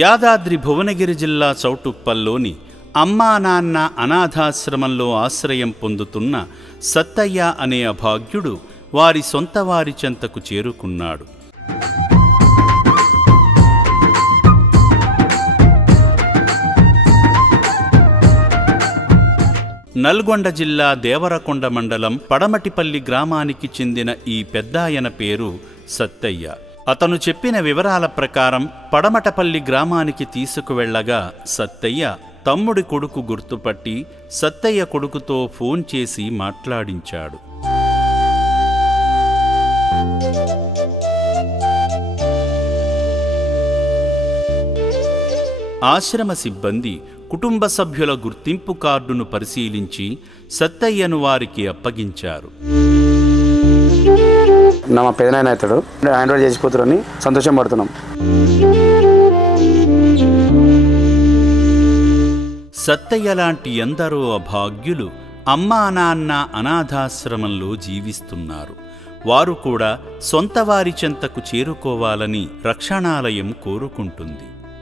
యాదాద్రి భువనగిరి జిల్లా చౌటుప్పల్లోని అమ్మా నాన్న అనాథాశ్రమంలో ఆశ్రయం పొందుతున్న సత్తయ్య అనే అభాగ్యుడు వారి సొంత వారి చెంతకు చేరుకున్నాడు. నల్గొండ జిల్లా దేవరకొండ మండలం పడమటిపల్లి గ్రామానికి చెందిన ఈ పెద్దాయన పేరు సత్తయ్య. అతను చెప్పిన వివరాల ప్రకారం పడమటపల్లి గ్రామానికి తీసుకువెళ్లగా సత్తయ్య తమ్ముడి కొడుకు గుర్తుపట్టి సత్తయ్య కొడుకుతో ఫోన్ చేసి మాట్లాడించాడు. ఆశ్రమ సిబ్బంది కుటుంబ సభ్యుల గుర్తింపు కార్డును పరిశీలించి సత్తయ్యను వారికి అప్పగించారు. మా పెదనాయన అవుతాడు, హ్యాండ్ ఓవర్ చేసిపోతారని సంతోషం పడుతున్నాం. సత్తయ్య లాంటి ఎందరో అభాగ్యులు అమ్మా నాన్న అనాథాశ్రమంలో జీవిస్తున్నారు. వారు కూడా సొంత వారి చెంతకు చేరుకోవాలని రక్షణాలయం కోరుకుంటుంది.